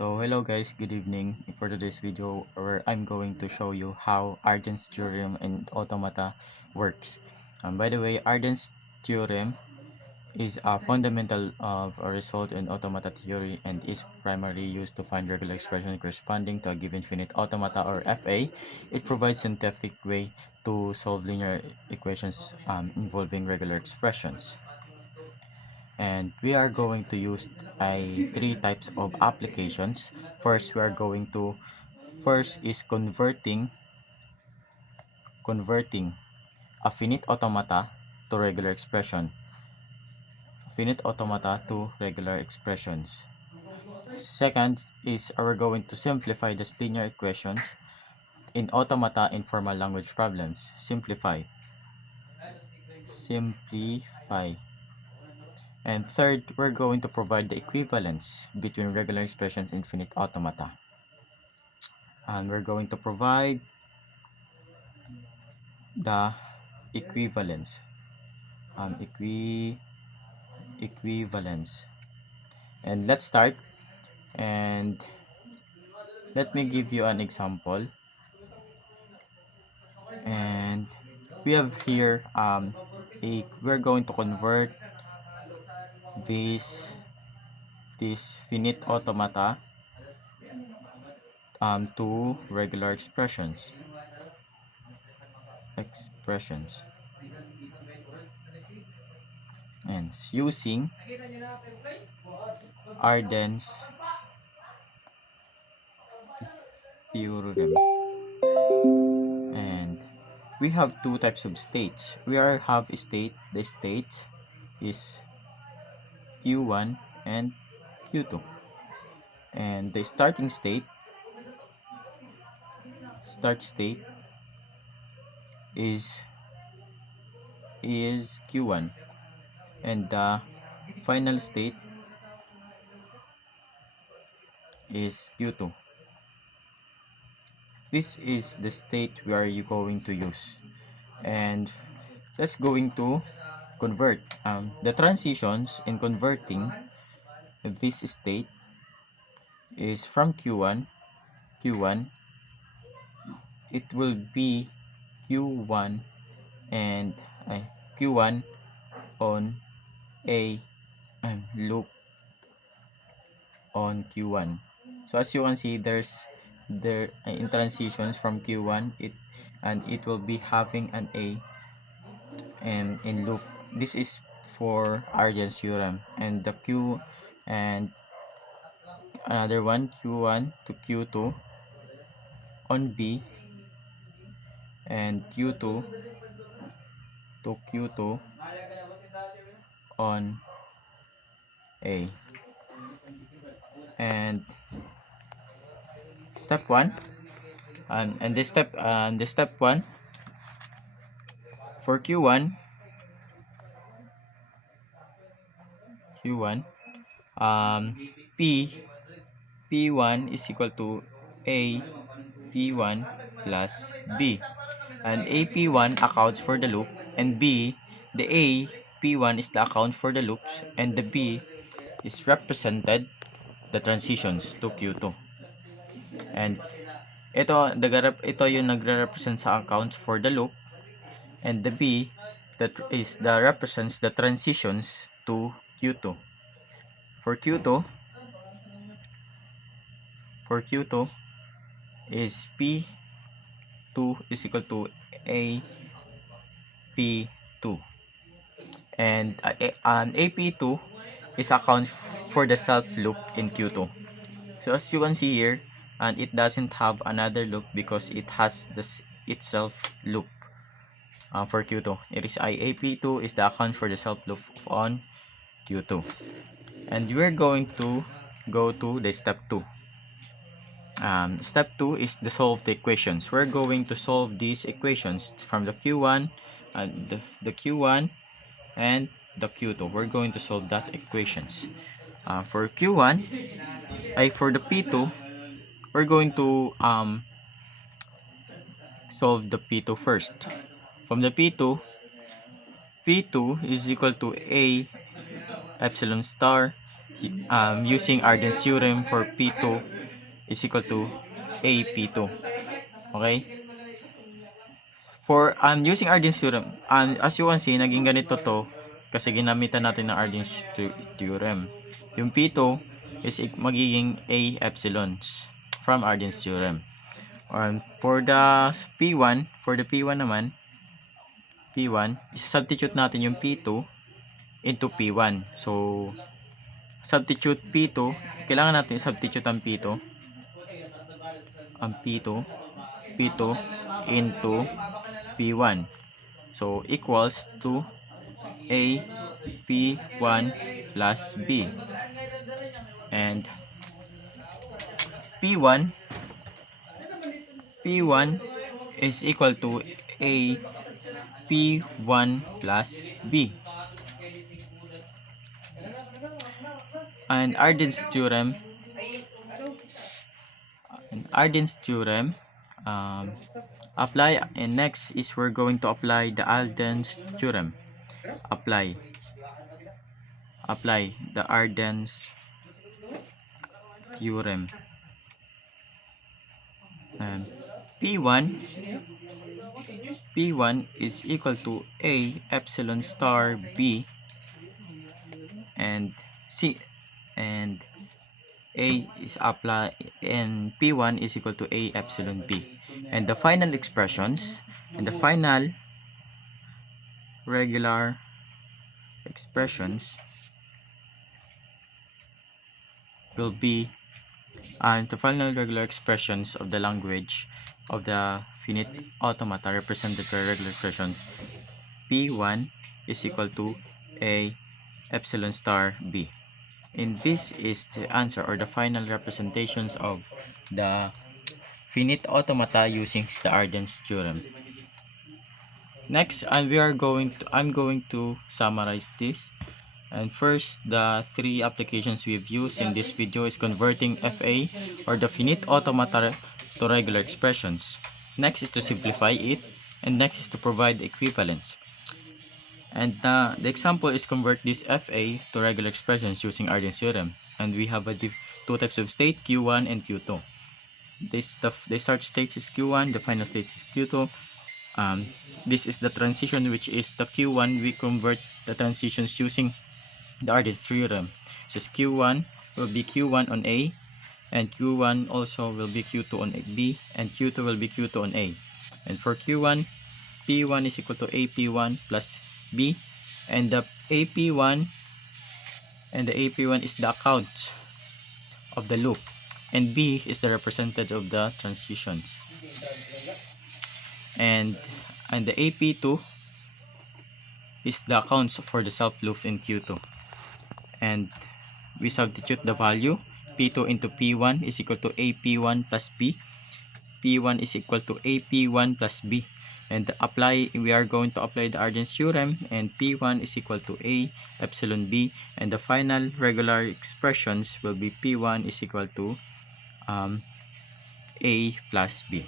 So hello guys, good evening. For today's video, where I'm going to show you how Arden's theorem and automata works. By the way, Arden's theorem is a fundamental of a result in automata theory and is primarily used to find regular expressions corresponding to a given finite automata or FA. It provides synthetic way to solve linear equations involving regular expressions. And we are going to use three types of applications. First, we are going to converting a finite automata to regular expression. Finite automata to regular expressions. Second is we're going to simplify these linear equations in automata in formal language problems. Simplify. And third, we're going to provide the equivalence between regular expressions and finite automata. And we're going to provide the equivalence. Equivalence. And let's start. And let me give you an example. And we have here we're going to convert this finite automata to regular expressions. And using Arden's theorem. And we have two types of states. We have state. The state is Q1 and Q2. And the start state is Q1, and the final state is Q2. This is the state we are going to use, and let's going to convert the transitions in converting this state is from Q1 it will be Q1 and Q1 on a loop on Q1. So as you can see, there's in transitions from Q1 it will be having an A and in loop. This is for Arden's theorem, and the Q and another one Q1 to Q2 on B and Q2 to Q2 on A. And step 1 and this step step 1 for Q1 P1 is equal to A P1 plus B, and AP1 accounts for the loop, and B, the A P1 is the account for the loops, and the B is represented the transitions to Q2. And ito yung nagre-represent sa accounts for the loop, and the B that is the represents the transitions to Q2. For Q2 is P2 is equal to A P2, and AP2 is accounts for the self loop in Q2. So as you can see here, and it doesn't have another loop because it has this itself loop for Q2. It is AP2 is the account for the self loop on Q2. And we're going to go to the step 2. Step 2 is to solve the equations. We're going to solve these equations from the Q1 and the Q1 and the Q2. We're going to solve that equations. For Q1, for the P2, we're going to solve the P2 first. From the P2 is equal to A epsilon star using Arden's theorem for P2 is equal to A P2. Okay? For using Arden's theorem, as you can see, naging ganito to kasi ginamitan natin ng Arden's theorem. Yung P2 is magiging A epsilons from Arden's theorem. For the P1 naman, P1, substitute natin yung P2 into P1. So, substitute P2, kailangan natin substitute ang P2 into P1. So, equals to A P1 plus B. And P1 is equal to A P1 plus B. And Arden's theorem apply, and next is we're going to apply the Arden's theorem. Apply the Arden's theorem. And P1 is equal to A epsilon star B, and A is applied, and P1 is equal to A epsilon B. And the final expressions and the final regular expressions will be the final regular expressions of the language of the finite automata represented by regular expressions. P1 is equal to A epsilon star B. And this is the answer or the final representations of the finite automata using the Arden's theorem. Next, I'm going to summarize this. And first, the three applications we've used in this video is converting FA or the finite automata to regular expressions. Next is to simplify it, and next is to provide equivalence. And the example is convert this FA to regular expressions using Arden's theorem. And we have two types of state, Q1 and Q2. The start state is Q1, the final state is Q2. This is the transition, which is the Q1. We convert the transitions using the Arden's theorem. So Q1 will be Q1 on A, and Q1 also will be Q2 on B, and Q2 will be Q2 on A. And for Q1, P1 is equal to AP1 plus B, and the AP1 is the account of the loop, and B is the representative of the transitions. And the AP2 is the accounts for the self loop in Q2. And we substitute the value. P2 into P1 is equal to AP1 plus B. P1 is equal to AP1 plus B. And we are going to apply the Arden's theorem, and P1 is equal to A epsilon B, and the final regular expressions will be P1 is equal to A plus B.